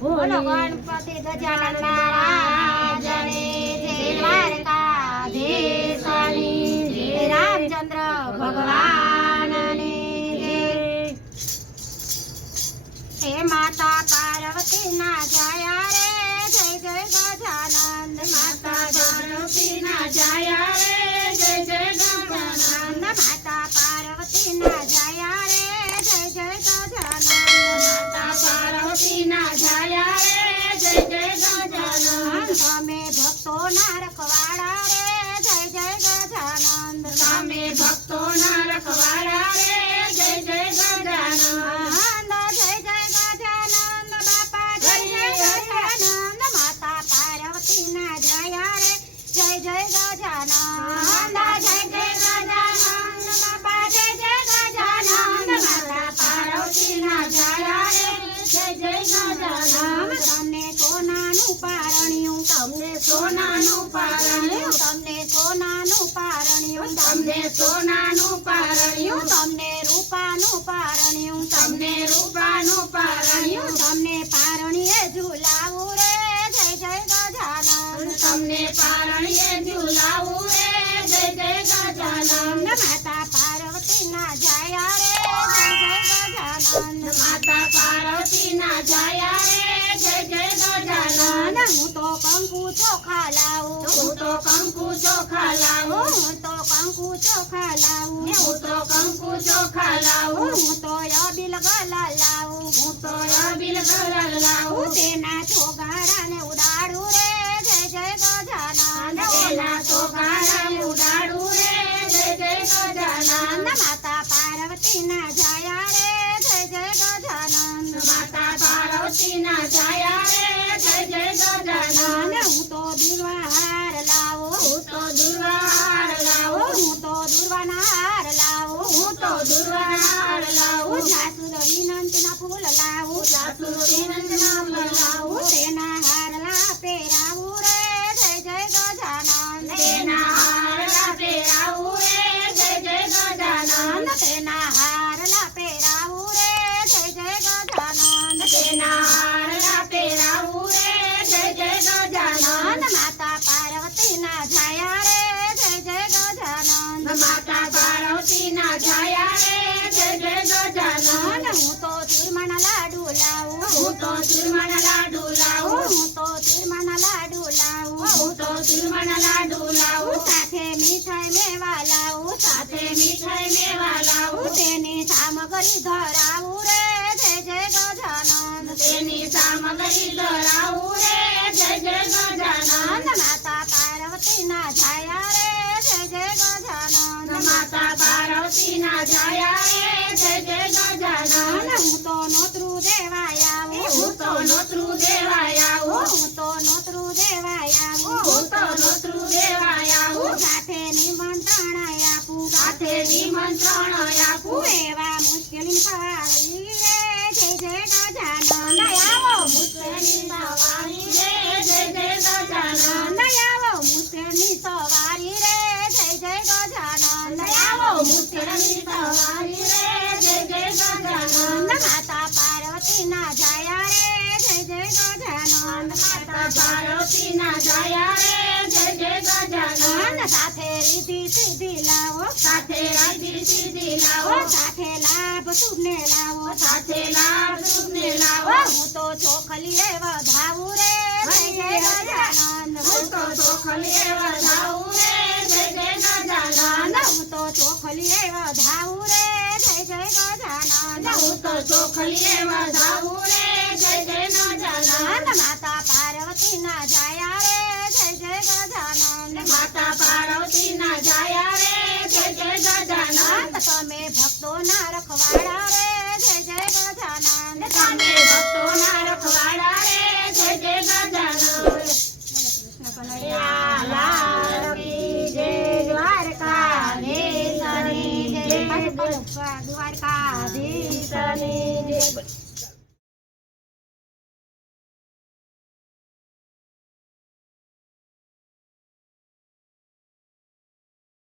બોલો ગણપતિ ગજાનન મહારાજને જય, દ્વારકાધીશની જય, રામચંદ્ર ભગવાનને જય। હે માતા પાર્વતીના જયા રે જય જય ગજાનંદ, માતા પાર્વતીના જયા રે જય જય ગજાનંદ, માતા પાર્વતીના જયા રે જય જય ગજાનંદ, માતા પાર્વતીના જયા રે જય જય ગજાનંદ। તમે ભક્તોના રખવાડા રે જય જય ગજાનંદ, તમે ભક્તોના રખવાડા રે જય જય ગજાનંદ, જય જય ગજાનંદ બાપા જય જય ગજાનંદ, માતા પાર્વતીના જયા રે જય જય ગજાનંદ, જય જય ગજાનંદ બાપા જય જય ગજાનંદ, માતા પાર્વતીના જયા રે જય જય ગજાનંદ। તમને સોનાનું પારણ્યું, તમને સોનાનું પારણ્યું, તમને સોનાનું પારણ્યું, તમને સોનાનું પારણ્યું, તમને રૂપાનું પારણ્યું, તમને રૂપાનું પારણ્યું, તમને પારણીએ ઝુલાવું રે જય જય ગજાનંદ, તમને પારણીએ ઝુલાવું રે જય જય ગજાનંદ, માતા પાર્વતીના જયા રે જય જય ગજાનંદ, માતા પાર્વતીના જયા રે જય જય ગજાનંદ। હું તો કંકુ ચોખા લાવું, હું તો કંકુ ચોખા લાવું, હું તો કંકુ ચોખા લાવું, હું તો કંકુ ચોખા લાવું, હું તો અબીલ ગલા લાવું, હું તો અબીલ ગલા લાવું, તેના ચોગારાને ઉડાડું રે જય જય ગજાનંદ, તેના ચોગારાને ઉડાડું રે જય જય ગજાનંદ, માતા પાર્વતીના જયા રે જય જય ગજાનંદ, માતા પાર્વતીના જયા રે જય જય ગજાનંદ। હું તો દુર્વાહાર લાવો, હું તો દુર્વાહાર લાવો, હું તો દુર્વાના હાર લાવો, હું તો દુર્વાના હાર લાવું, જાસૂદ વિનંતીના ફૂલ લાવું, જાસૂદ વિનંતીના ફૂલ લાવું, તેના હારલા પહેરાવું રે જય જય ગજાનંદ, તેના હારલા પહેરાવું રે જય જય ગજાનંદ, તેના હારલા પહેરાવું રે જય જય ગજાનંદ, તેના હારલા પહેરાવું રે જય જય ગજાનંદ, માતા પાર્વતીના જયા રે જય જય ગજાનંદ, માતા પાર્વતીના જયા રે જય જય ગજાનંદ। હું તો ચૂરમાના લાડુ લાવું, હું તો ચૂરમાના લાડુ લાવું, હું તો ચૂરમાના લાડુ લાવું, હું તો ચૂરમાના લાડુ લાવું, સાથે મીઠાઈ મેવા લાવું, સાથે મીઠાઈ મેવા લાવું, તેની સામગ્રી ધરાવું રે જય જય ગજાનંદ, તેની સામગ્રી ધરાવું રે જય જય ગજાનંદ, માતા પાર્વતીના જયા રે જય જય ગજાનંદ, માતા પાર્વતીના જયા રે જય જય ગજાનંદ। હું તો નોતરું દેવાય આવું, હું તો નોતરું દેવાય આવું, હું તો નોતરું દેવાય આવું, હું તો નોતરું દેવાય આવું, સાથે નિમંત્રણ આપું, સાથે નિમંત્રણ આપું, એવા મુશ્કેલી સવારી રે જય જય ગજાનંદ, આવો મુશ્કેલી સવારી રે જય જય ગજાનંદ, આવો મુશ્કેલી સવારી રે જય જય ગજાનંદ, આવો મુશ્કેલી સવારી રે જય જય ગજાનંદ, માતા પાર્વતીના જયા રે જય જય ગજાનંદ, માતા પાર્વતીના જયા રે જય જય ગજાનંદ, સાથે રીતિ સિદ્ધિ લાવો, સાથે રીતિ સિદ્ધિ લાવો, સાથે લાભ શુભને લાવો, સાથે લાભ શુભને લાવો, હું તો ચોખલીએ વધાવું રે જય જય ગજાનંદ, હું તો ચોખલીએ વધાવું રે જય જય ગજાનંદ, હું તો ચોખલીએ વધાવું રે જય જય ગજાનંદ, હું તો ચોખલીએ વધાવું રે જય જય ગજાનંદ, માતા પાર્વતીના જયા રે જય જય ગજાનંદ, માતા પાર્વતીના જયા રે જય જય ગજાનંદ, તમે ભક્તોના રખવાડા રે જય જય ગજાનંદ, તમે ભક્તોના રખવાડા રે જય જય ગજાનંદ। કૃષ્ણ કનૈયા લાલ કી જય, દ્વારકાધીશની જય, દ્વારકાધીશની જય।